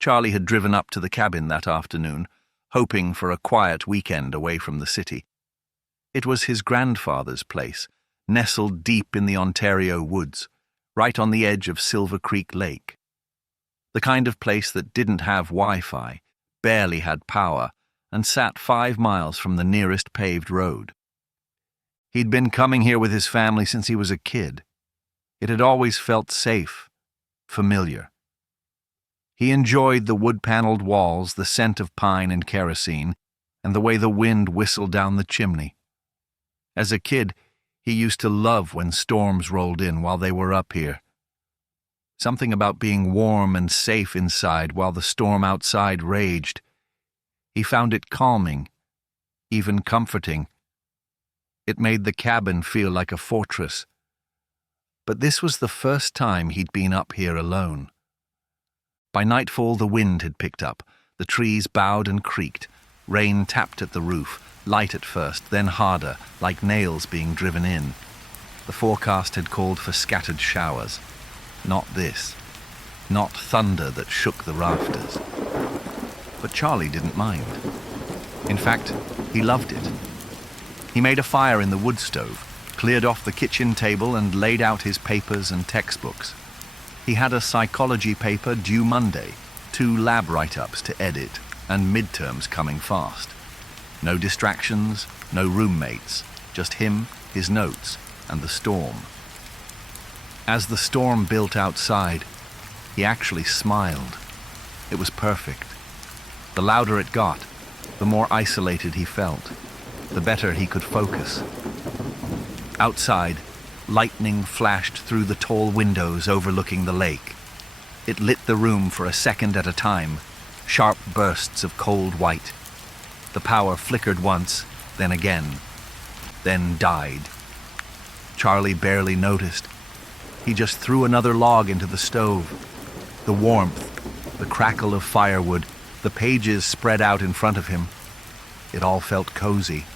Charlie had driven up to the cabin that afternoon, hoping for a quiet weekend away from the city. It was his grandfather's place, nestled deep in the Ontario woods, right on the edge of Silver Creek Lake. The kind of place that didn't have Wi-Fi, barely had power, and sat 5 miles from the nearest paved road. He'd been coming here with his family since he was a kid. It had always felt safe, familiar. He enjoyed the wood-paneled walls, the scent of pine and kerosene, and the way the wind whistled down the chimney. As a kid, he used to love when storms rolled in while they were up here. Something about being warm and safe inside while the storm outside raged. He found it calming, even comforting. It made the cabin feel like a fortress. But this was the first time he'd been up here alone. By nightfall, the wind had picked up. The trees bowed and creaked. Rain tapped at the roof, light at first, then harder, like nails being driven in. The forecast had called for scattered showers. Not this. Not thunder that shook the rafters. But Charlie didn't mind. In fact, he loved it. He made a fire in the wood stove, cleared off the kitchen table and laid out his papers and textbooks. He had a psychology paper due Monday, 2 lab write-ups to edit, and midterms coming fast. No distractions, no roommates, just him, his notes, and the storm. As the storm built outside, he actually smiled. It was perfect. The louder it got, the more isolated he felt, the better he could focus. Outside, lightning flashed through the tall windows overlooking the lake. It lit the room for a second at a time, sharp bursts of cold white. The power flickered once, then again, then died. Charlie barely noticed. He just threw another log into the stove. The warmth, the crackle of firewood, the pages spread out in front of him. It all felt cozy.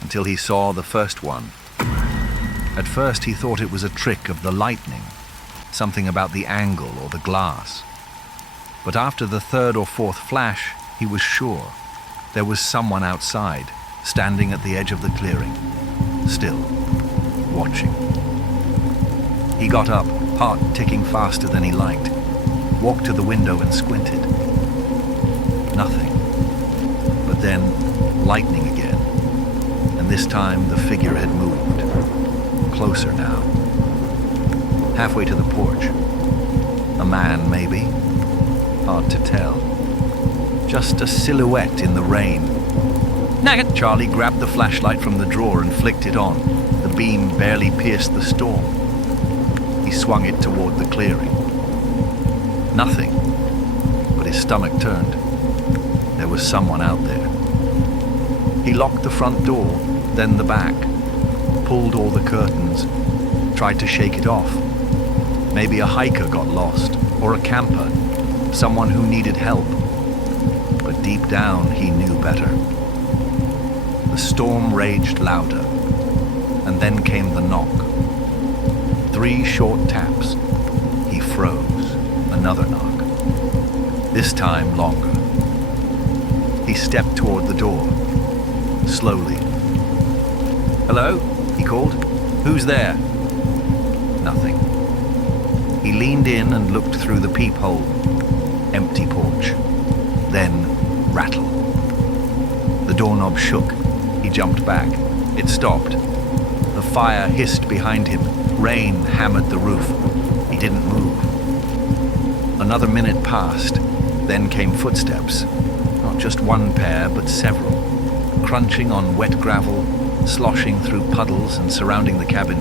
Until he saw the first one. At first he thought it was a trick of the lightning, something about the angle or the glass. But after the 3rd or 4th flash, he was sure. There was someone outside, standing at the edge of the clearing, still, watching. He got up, heart ticking faster than he liked, walked to the window and squinted. Nothing. But then, lightning again. And this time the figure had moved. Closer now. Halfway to the porch. A man, maybe. Hard to tell. Just a silhouette in the rain. Nugget! Charlie grabbed the flashlight from the drawer and flicked it on. The beam barely pierced the storm. He swung it toward the clearing. Nothing. But his stomach turned. There was someone out there. He locked the front door, then the back, pulled all the curtains, tried to shake it off. Maybe a hiker got lost, or a camper, someone who needed help. But deep down, he knew better. The storm raged louder, and then came the knock. 3 short taps. He froze. Another knock. This time longer. He stepped toward the door, slowly. "Hello?" he called. "Who's there?" Nothing. He leaned in and looked through the peephole. Empty porch. Then rattle. The doorknob shook. He jumped back. It stopped. The fire hissed behind him. Rain hammered the roof. He didn't move. Another minute passed. Then came footsteps. Not just one pair, but several. Crunching on wet gravel, sloshing through puddles and surrounding the cabin.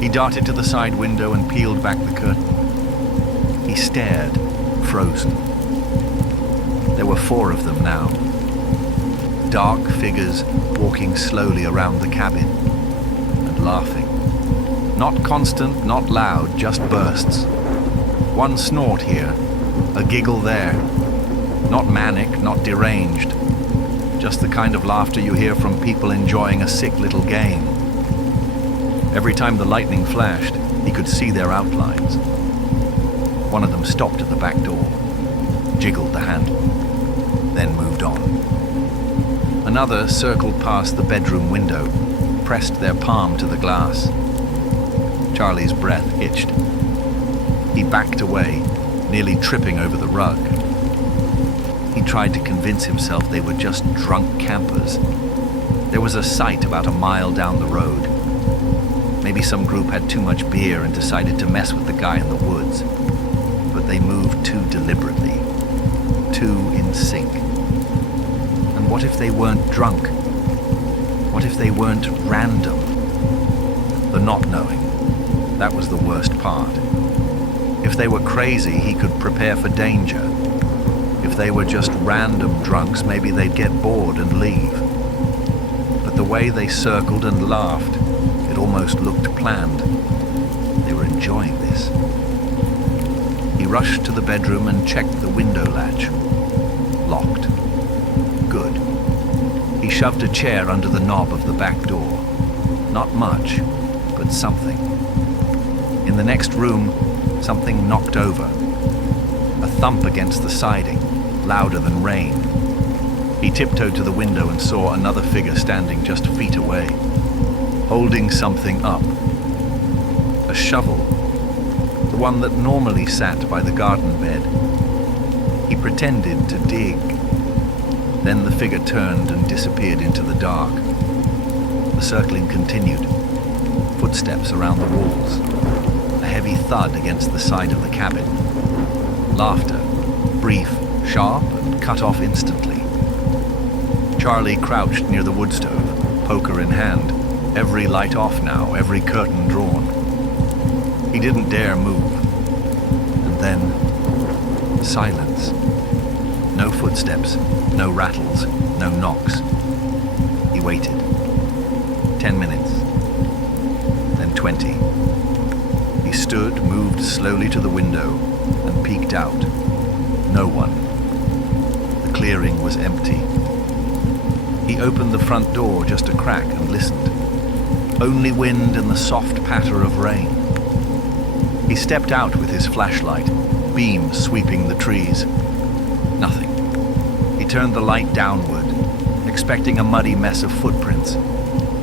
He darted to the side window and peeled back the curtain. He stared, frozen. There were 4 of them now. Dark figures walking slowly around the cabin and laughing. Not constant, not loud, just bursts. One snort here, a giggle there. Not manic, not deranged. Just the kind of laughter you hear from people enjoying a sick little game. Every time the lightning flashed, he could see their outlines. One of them stopped at the back door, jiggled the handle, then moved on. Another circled past the bedroom window, pressed their palm to the glass. Charlie's breath itched. He backed away, nearly tripping over the rug. He tried to convince himself they were just drunk campers. There was a site about a mile down the road. Maybe some group had too much beer and decided to mess with the guy in the woods. But they moved too deliberately, too in sync. And what if they weren't drunk? What if they weren't random? The not knowing, that was the worst part. If they were crazy, he could prepare for danger. If they were just random drunks, maybe they'd get bored and leave. But the way they circled and laughed, it almost looked planned. They were enjoying this. He rushed to the bedroom and checked the window latch. Locked. Good. He shoved a chair under the knob of the back door. Not much, but something. In the next room, something knocked over. A thump against the siding, louder than rain. He tiptoed to the window and saw another figure standing just feet away, holding something up. A shovel, the one that normally sat by the garden bed. He pretended to dig. Then the figure turned and disappeared into the dark. The circling continued. Footsteps around the walls. A heavy thud against the side of the cabin. Laughter, brief, sharp, and cut off instantly. Charlie crouched near the wood stove, poker in hand, every light off now, every curtain drawn. He didn't dare move. And then, silence. No footsteps, no rattles, no knocks. He waited. 10 minutes. Then 20. He stood, moved slowly to the window, and peeked out. No one. The clearing was empty. He opened the front door just a crack and listened. Only wind and the soft patter of rain. He stepped out with his flashlight, beam sweeping the trees. Nothing. He turned the light downward, expecting a muddy mess of footprints,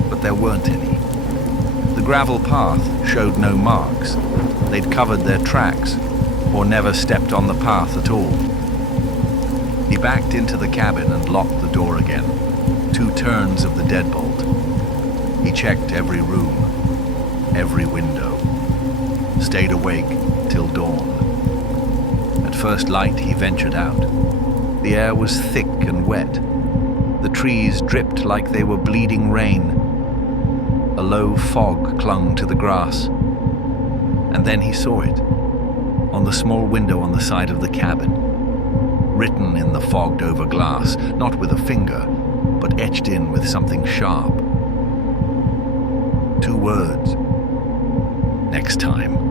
but there weren't any. The gravel path showed no marks. They'd covered their tracks, or never stepped on the path at all. He backed into the cabin and locked the door again. 2 turns of the deadbolt. He checked every room, every window. Stayed awake till dawn. At first light, he ventured out. The air was thick and wet. The trees dripped like they were bleeding rain. A low fog clung to the grass. And then he saw it, on the small window on the side of the cabin. Written in the fogged-over glass, not with a finger, but etched in with something sharp. 2 words. Next time.